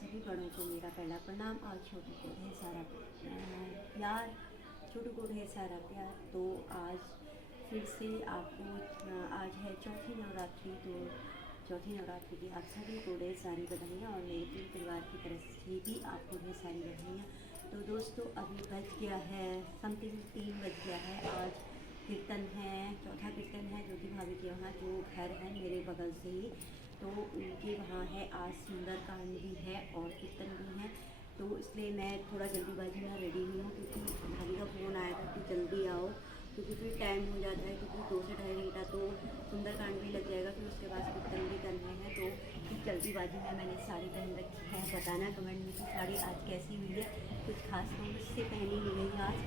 सभी बड़ों को मेरा पहला प्रणाम और छोटू को ढेर सारा प्यार। छोटू को ढेर सारा प्यार। तो आज फिर से आपको आज है चौथी नवरात्रि। तो चौथी नवरात्रि की आप सभी को ढेर सारी बधाइयाँ और मेरे पूरे परिवार की तरफ से भी आपको ढेर सारी बधाइयाँ। तो दोस्तों अभी बज गया है समथिंग 3 बज गया है। आज कीर्तन है, चौथा कीर्तन है ज्योति भाभी के वहाँ, जो घर है मेरे बगल से ही, तो उनके वहाँ है। आज सुंदरकांड भी है और कीर्तन भी है, तो इसलिए मैं थोड़ा जल्दीबाजी में रेडी हुई हूँ, क्योंकि भाभी का फ़ोन आया था कि जल्दी आओ, क्योंकि फिर टाइम हो जाता है, क्योंकि 2 से ढाई घंटा तो सुंदरकांड भी लग जाएगा, फिर उसके बाद कीर्तन भी करना है। तो फिर जल्दीबाजी में मैंने साड़ी पहन रखी है। बताना कमेंट में कि साड़ी आज कैसी हुई है। कुछ खास तो मुझसे पहनी नहीं गई आज।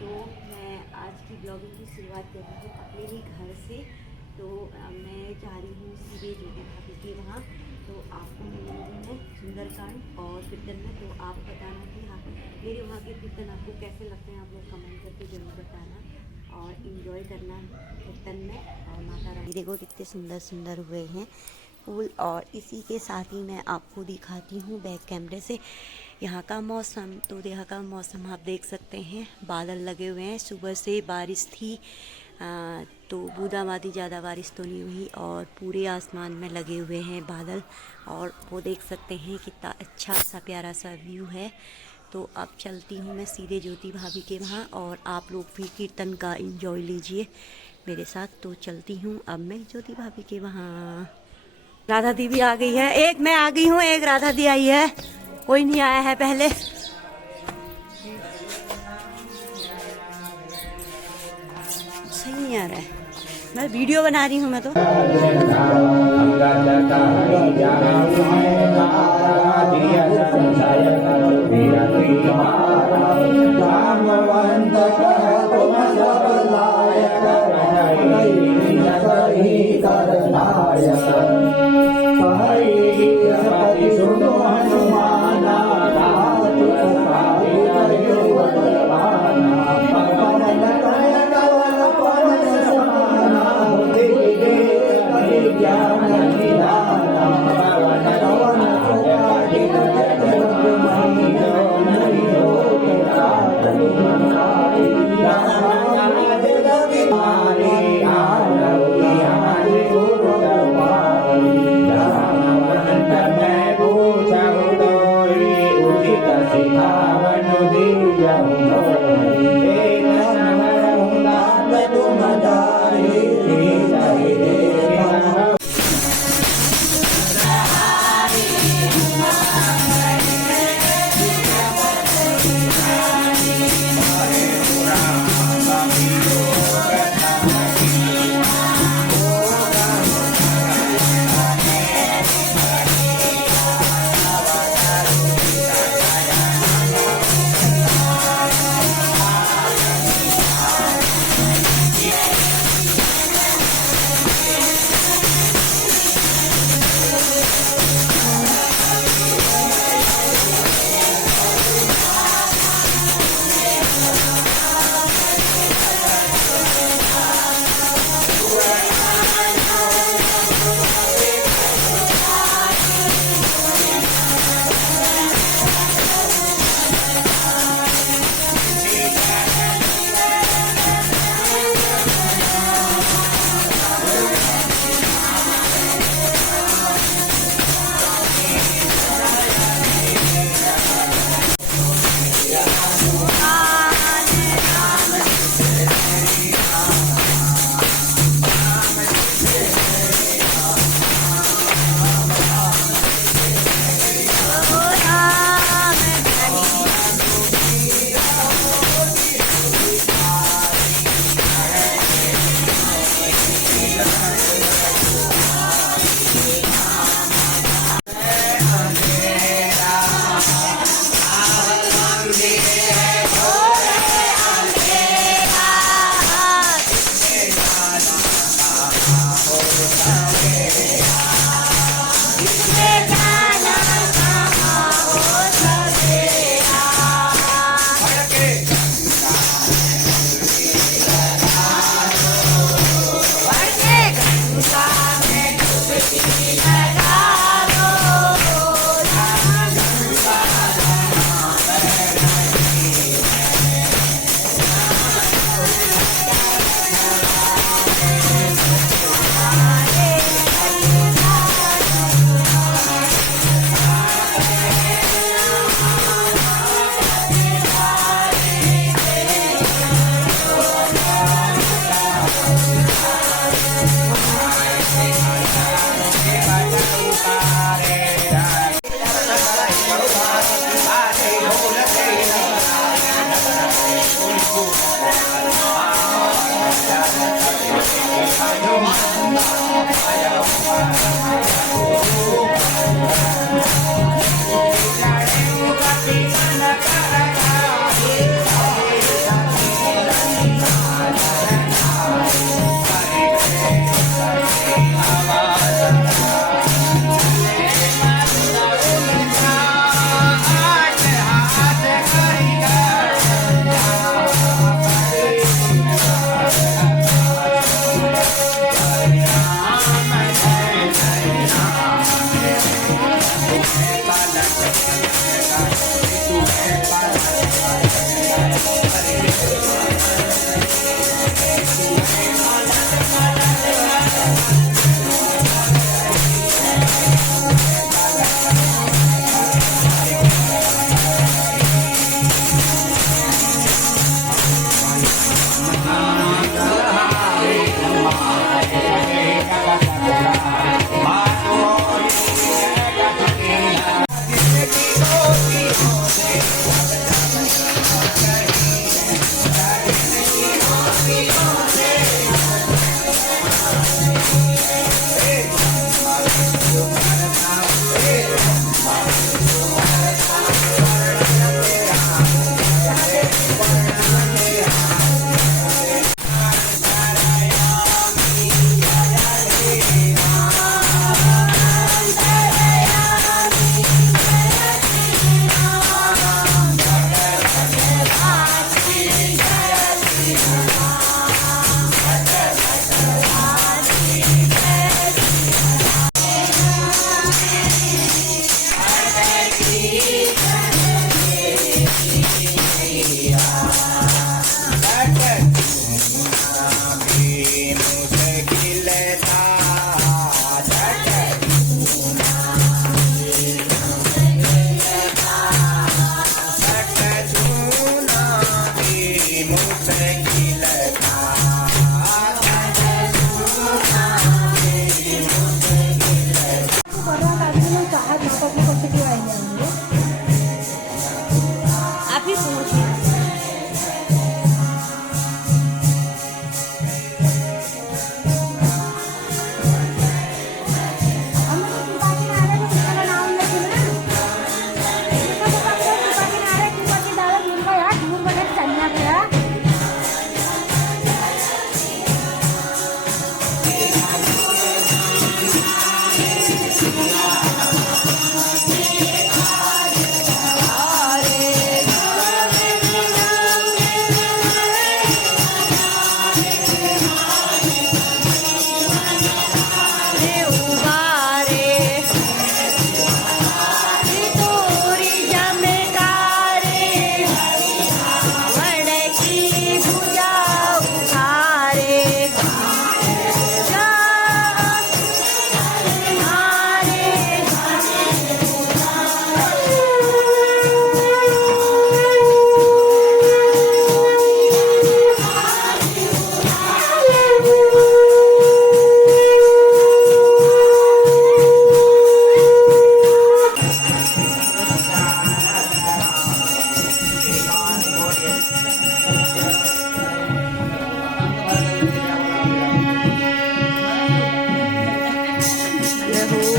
तो मैं आज की ब्लॉगिंग की शुरुआत कर रही हूँ अपने ही घर से। तो मैं जा रही हूँ सीधे ज्योति भाभी के वहाँ। तो आपको मिलूँगी मैं सुंदरकांड और कीर्तन में। तो आप बताना कि हाँ मेरे वहाँ के कीर्तन आपको कैसे लगते हैं, आप लोग कमेंट करके ज़रूर बताना और इन्जॉय करना कीर्तन में। और माता रानी देखो कितने सुंदर सुंदर हुए हैं फूल। और इसी के साथ ही मैं आपको दिखाती हूँ बैक कैमरे से यहाँ का मौसम। तो यहाँ का मौसम आप देख सकते हैं, बादल लगे हुए हैं। सुबह से बारिश थी, तो बूंदाबांदी ज़्यादा बारिश तो नहीं हुई, और पूरे आसमान में लगे हुए हैं बादल। और वो देख सकते हैं कितना अच्छा सा प्यारा सा व्यू है। तो अब चलती हूँ मैं सीधे ज्योति भाभी के वहाँ, और आप लोग भी कीर्तन का एंजॉय लीजिए मेरे साथ। तो चलती हूँ अब मैं ज्योति भाभी के वहाँ। राधा दी भी आ गई है, एक मैं आ गई हूँ, एक राधा दी आई है, कोई नहीं आया है पहले। सही नहीं आ रहा है, मैं वीडियो बना रही हूँ मैं तो।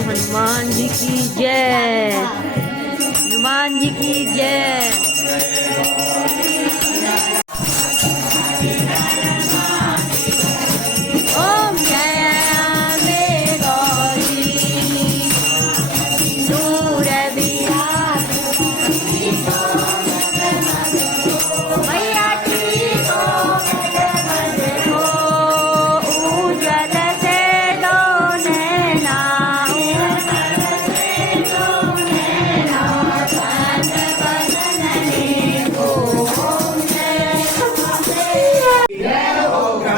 हनुमान जी की जय, हनुमान जी की जय। ओम जय अम्बे गौरी दूर विराट मैया की को उजल से दो नैना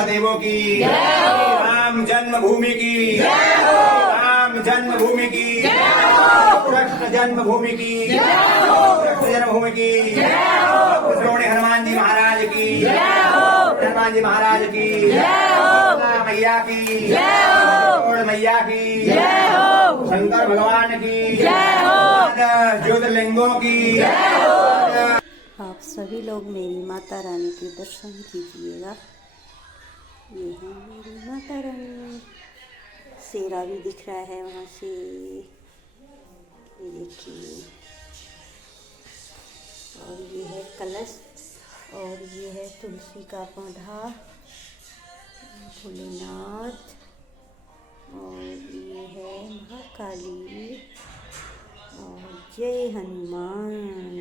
देवों की राम जन्मभूमि की राम जन्मभूमि की कृष्ण जन्मभूमि की कृष्ण जन्मभूमि की श्रोणे हनुमान जी महाराज की हनुमान जी महाराज की मैया की मैया की शंकर भगवान की ज्योतिर्लिंगों की। आप सभी लोग मेरी माता रानी के दर्शन कीजिएगा। ये है मेरी माता रानी, शेरा भी दिख रहा है वहाँ से, ये देखिए। और ये है कलश, और ये है तुलसी का पौधा, भोलेनाथ, और ये है महाकाली, और जय हनुमान।